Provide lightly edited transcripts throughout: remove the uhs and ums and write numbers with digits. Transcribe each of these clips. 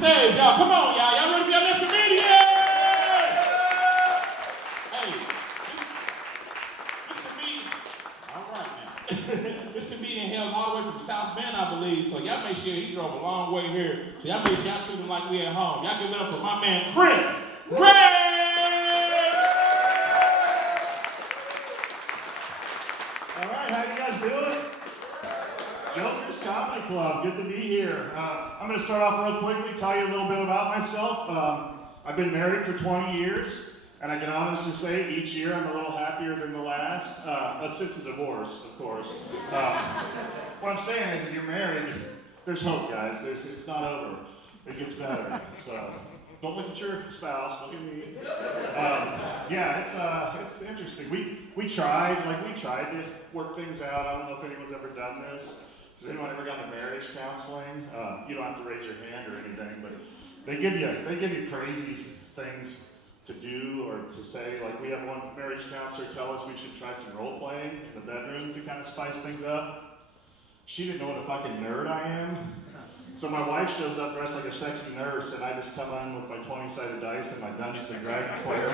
stage, y'all. Come on, y'all. Y'all ready for your next comedian? Hey, this comedian, all right now. This comedian hails all the way from South Bend, I believe. So y'all make sure he drove a long way here. So y'all make sure y'all treat him like we at home. Y'all give it up for my man, Chris Gray! All right, how you guys doing? Jokers Comedy Club, good to be here. I'm going to start off real quickly, tell you a little bit about myself. I've been married for 20 years, and I can honestly say each year I'm a little happier than the last. That's since the divorce, of course. What I'm saying is if you're married, there's hope, guys. It's not over. It gets better. So don't look at your spouse, look at me. Yeah, it's interesting. We tried to work things out. I don't know if anyone's ever done this. Has anyone ever gone to marriage counseling? You don't have to raise your hand or anything, but they give you crazy things to do or to say. Like we had one marriage counselor tell us we should try some role playing in the bedroom to kind of spice things up. She didn't know what a fucking nerd I am. So my wife shows up dressed like a sexy nurse, and I just come in with my 20-sided dice and my Dungeons and Dragons player.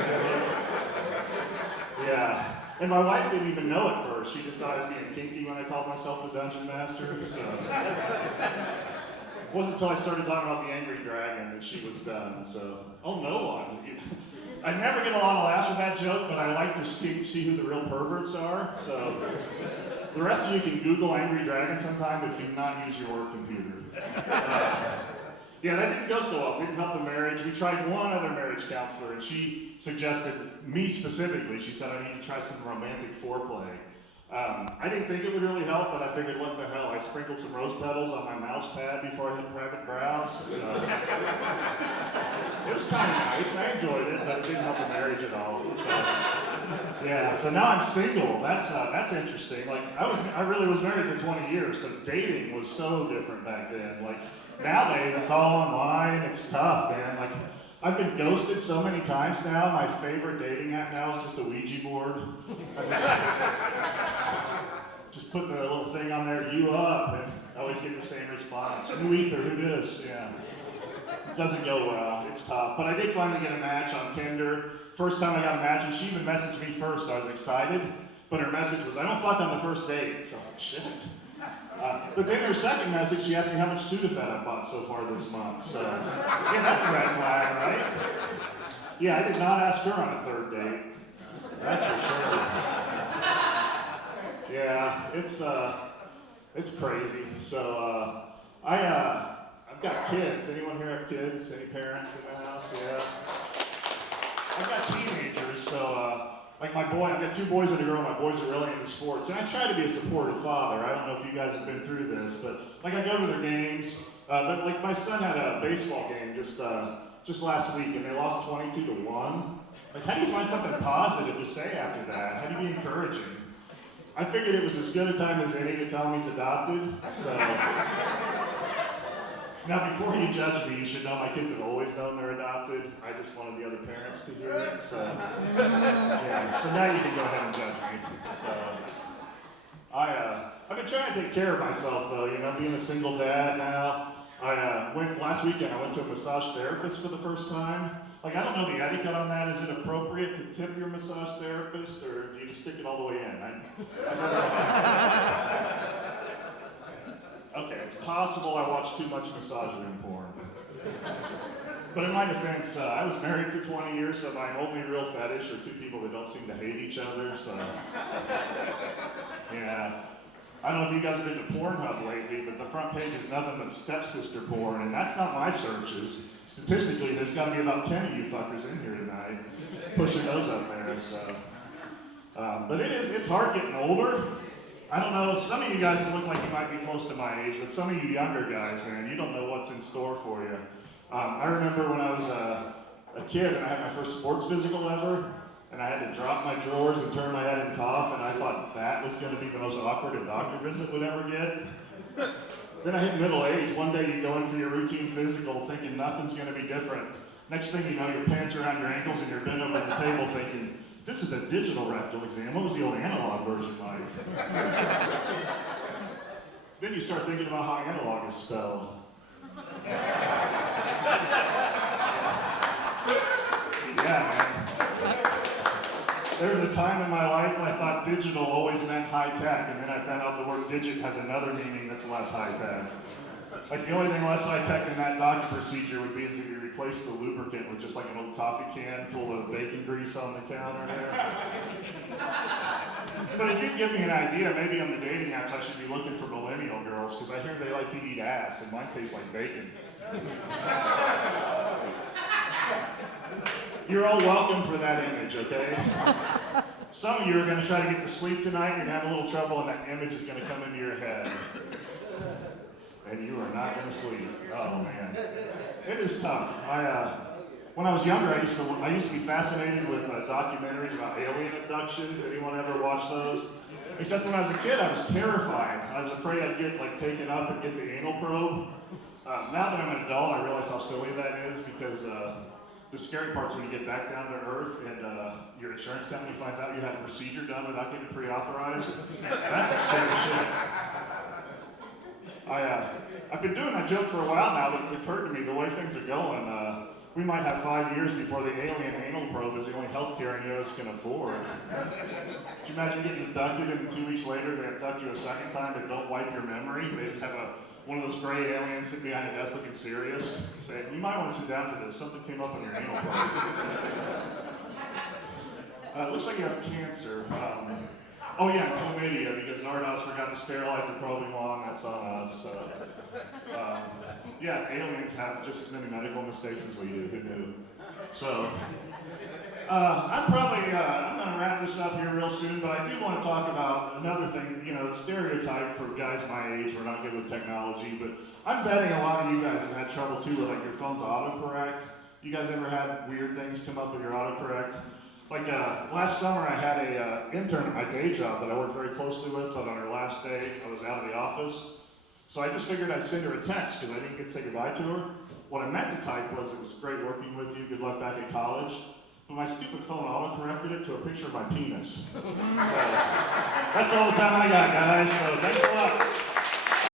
Yeah. And my wife didn't even know at first. She just thought I was being kinky when I called myself the Dungeon Master. So it wasn't until I started talking about the Angry Dragon that she was done. So, oh, no one. I never get a lot of laughs with that joke, but I like to see who the real perverts are. So the rest of you can Google Angry Dragon sometime, but do not use your work computer. Yeah, that didn't go so well. Didn't help the marriage. We tried one other marriage counselor, and she suggested, me specifically, she said I need to try some romantic foreplay. I didn't think it would really help, but I figured, what the hell? I sprinkled some rose petals on my mouse pad before I hit private brows. So it was kind of nice. I enjoyed it, but it didn't help the marriage at all. So yeah, so now I'm single. That's interesting. Like I really was married for 20 years, so dating was so different back then. Like nowadays, it's all online. It's tough, man. Like I've been ghosted so many times now. My favorite dating app now is just a Ouija board. Just put the little thing on there, you up, and I always get the same response. Who ether, who dis? Yeah. It doesn't go well. It's tough. But I did finally get a match on Tinder. First time I got a match, and she even messaged me first, so I was excited. But her message was, I don't fuck on the first date. So I was like, shit. But then her second message, she asked me how much Sudafed I bought so far this month. So, yeah, that's a red flag, right? Yeah, I did not ask her on a third date. That's for sure. Yeah, it's crazy. So, I've got kids. Anyone here have kids? Any parents in the house? Yeah. I've got teenagers, so like my boy, I've got 2 boys and a girl. My boys are really into sports, and I try to be a supportive father. I don't know if you guys have been through this, but like I go to their games. But like my son had a baseball game just last week, and they lost 22-1. Like, how do you find something positive to say after that? How do you be encouraging? I figured it was as good a time as any to tell him he's adopted. So now, before you judge me, you should know my kids have always known they're adopted. I just wanted the other parents to hear it. So yeah. So now you can go ahead and judge me. So I've been trying to take care of myself, though. You know, being a single dad now. Last weekend. I went to a massage therapist for the first time. Like, I don't know the etiquette on that. Is it appropriate to tip your massage therapist, or do you just stick it all the way in? Okay, it's possible I watched too much massage room porn. But in my defense, I was married for 20 years, so my only real fetish are 2 people that don't seem to hate each other, so yeah. I don't know if you guys have been to Pornhub lately, but the front page is nothing but stepsister porn, and that's not my searches. Statistically, there's got to be about 10 of you fuckers in here tonight pushing those up there. So, but it's hard getting older. I don't know, some of you guys look like you might be close to my age, but some of you younger guys, man, you don't know what's in store for you. I remember when I was a kid and I had my first sports physical ever, and I had to drop my drawers and turn my head and cough, and I thought that was going to be the most awkward a doctor visit would ever get. Then I hit middle age. One day you go in for your routine physical thinking nothing's going to be different. Next thing you know, your pants are around your ankles and you're bent over the table thinking, this is a digital rectal exam. What was the old analog version like? Then you start thinking about how analog is spelled. time in my life, I thought digital always meant high tech, and then I found out the word digit has another meaning that's less high tech. Like the only thing less high tech in that doctor procedure would be is if you replace the lubricant with just like an old coffee can full of bacon grease on the counter there. But it did give me an idea. Maybe on the dating apps I should be looking for millennial girls because I hear they like to eat ass and mine tastes like bacon. You're all welcome for that image, okay? Some of you are going to try to get to sleep tonight and you're going to have a little trouble and that image is going to come into your head. And you are not going to sleep. Oh man, it is tough. When I was younger, I used to be fascinated with documentaries about alien abductions. Anyone ever watch those? Except when I was a kid, I was terrified. I was afraid I'd get like taken up and get the anal probe. Now that I'm an adult, I realize how silly that is because the scary part's when you get back down to earth and your insurance company finds out you had a procedure done without getting pre-authorized. That's some scary shit. I've been doing that joke for a while now, but it's occurred to me the way things are going, we might have 5 years before the alien anal probe is the only healthcare any of us can afford. Could you imagine getting abducted and 2 weeks later they abduct you a second time but don't wipe your memory? They just have one of those gray aliens sitting behind a desk looking serious and say, you might want to sit down for this, something came up on your anal probe. Looks like you have cancer. Oh yeah, chlamydia, because Nardos forgot to sterilize the probing lung, that's on us. Yeah, aliens have just as many medical mistakes as we do, who knew? So, I'm going to wrap this up here real soon, but I do want to talk about another thing, the stereotype for guys my age, we're not good with technology, but I'm betting a lot of you guys have had trouble too with like your phone's autocorrect. You guys ever had weird things come up with your autocorrect? Like last summer I had a intern at my day job that I worked very closely with, but on her last day I was out of the office. So I just figured I'd send her a text because I didn't get to say goodbye to her. What I meant to type was, it was great working with you, good luck back at college. But my stupid phone auto-corrected it to a picture of my penis. So that's all the time I got, guys, so thanks a lot.